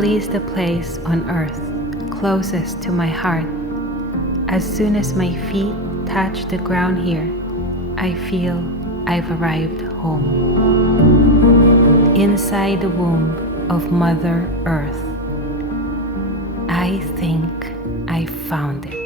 Bali is the place on earth closest to my heart. As soon as my feet touch the ground here, I feel I've arrived home. Inside the womb of Mother Earth, I think I found it.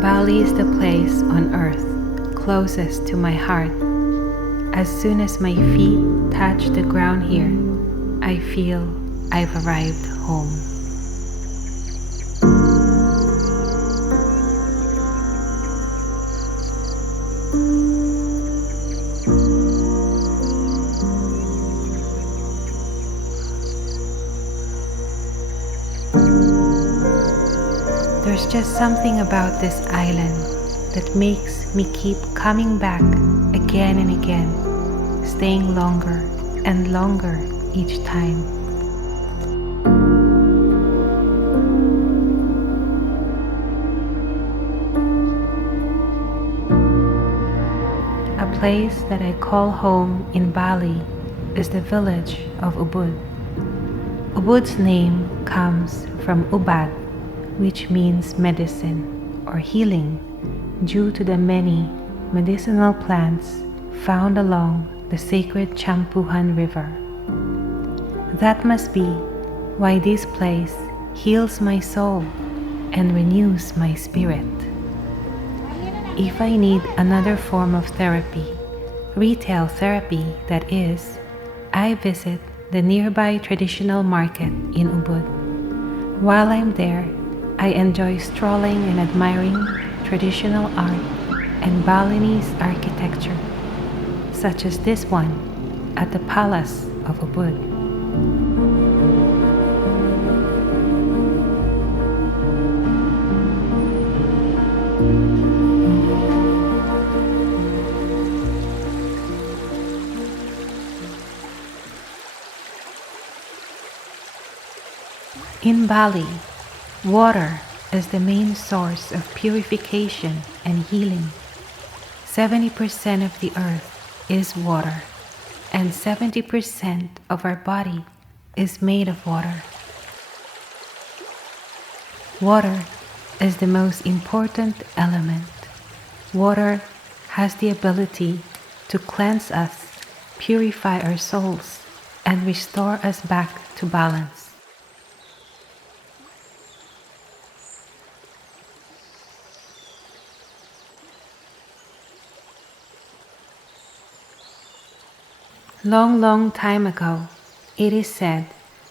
Bali is the place on earth closest to my heart. As soon as my feet touch the ground here, I feel I've arrived home. There's just something about this island that makes me keep coming back again and again, staying longer and longer each time. A place that I call home in Bali is the village of Ubud. Ubud's name comes from Ubud, which means medicine or healing, due to the many medicinal plants found along the sacred Champuhan River. That must be why this place heals my soul and renews my spirit. If I need another form of therapy, retail therapy that is, I visit the nearby traditional market in Ubud. While I'm there, I enjoy strolling and admiring traditional art and Balinese architecture, such as this one at the Palace of Ubud. In Bali, water is the main source of purification and healing. 70% of the earth is water, and 70% of our body is made of water. Water is the most important element. Water has the ability to cleanse us, purify our souls, and restore us back to balance. Long time ago, it is said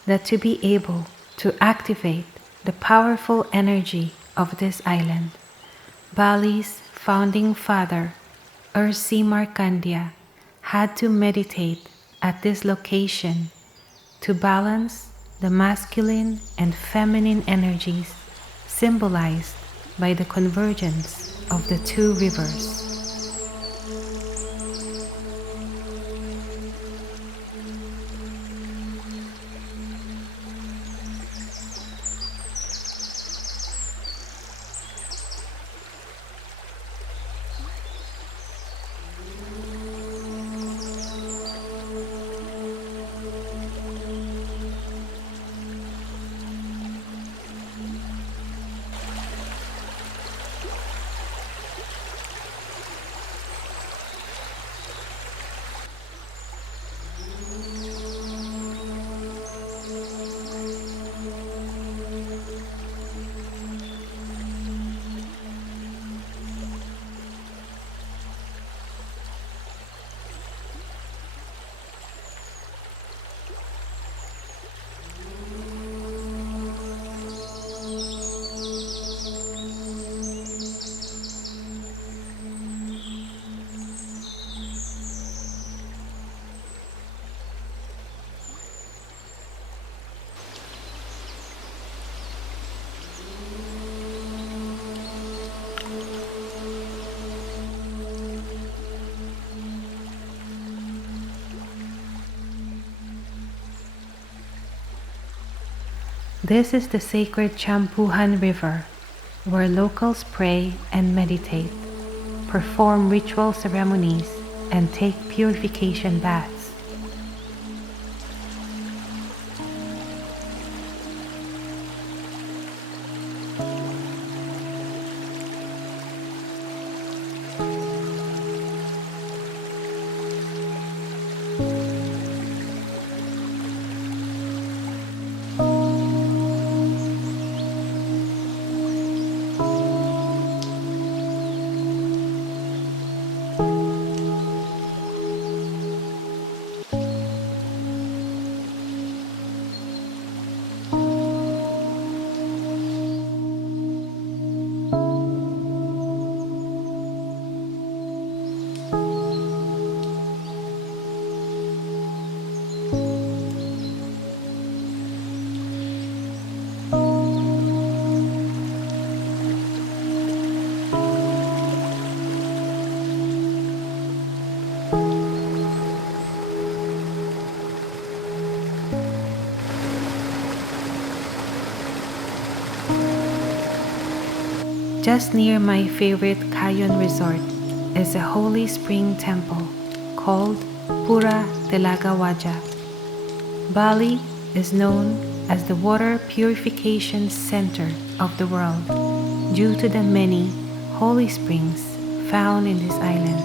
that to be able to activate the powerful energy of this island, Bali's founding father, Ursi Markandia, had to meditate at this location to balance the masculine and feminine energies symbolized by the convergence of the two rivers. This is the sacred Champuhan River, where locals pray and meditate, perform ritual ceremonies, and take purification baths. Just near my favorite Kayon Resort is a holy spring temple called Pura Telagawaja. Bali is known as the water purification center of the world due to the many holy springs found in this island.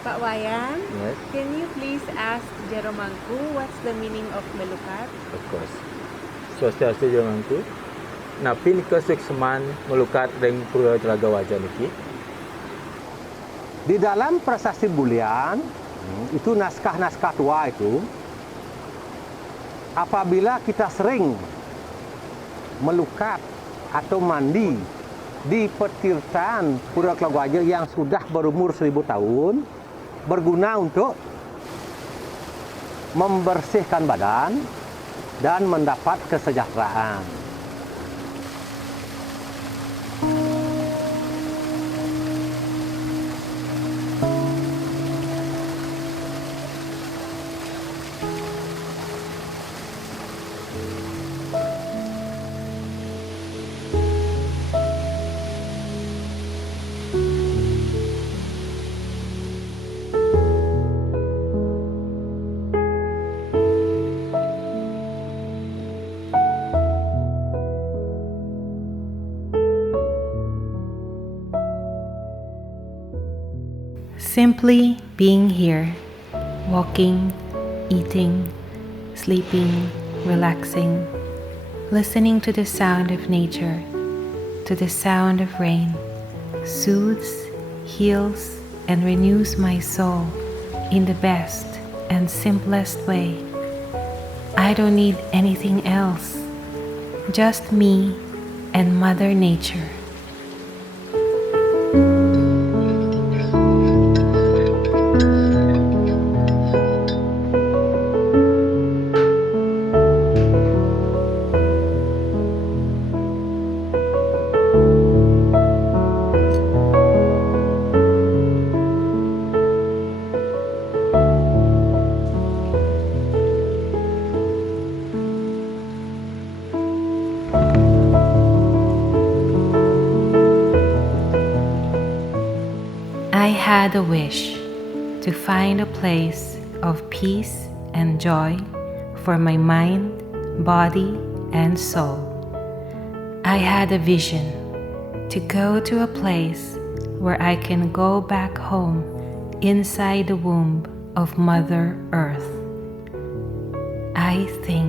Pak Wayan, Yes, can you please ask Jeromangku what's the meaning of melukat? of course. Swastiastu jamanku. Napi nika seksman melukat ring pura telaga wajah niki. Di dalam prasasti bulian, itu naskah-naskah tua itu, apabila kita sering melukat atau mandi di petirtaan Pura Telaga yang sudah berumur 1000 tahun, berguna untuk membersihkan badan dan mendapat kesejahteraan. Simply being here, walking, eating, sleeping, relaxing, listening to the sound of nature, to the sound of rain, soothes, heals, and renews my soul in the best and simplest way. I don't need anything else, just me and Mother Nature. I had a wish to find a place of peace and joy for my mind, body, and soul. I had a vision to go to a place where I can go back home inside the womb of Mother Earth. I think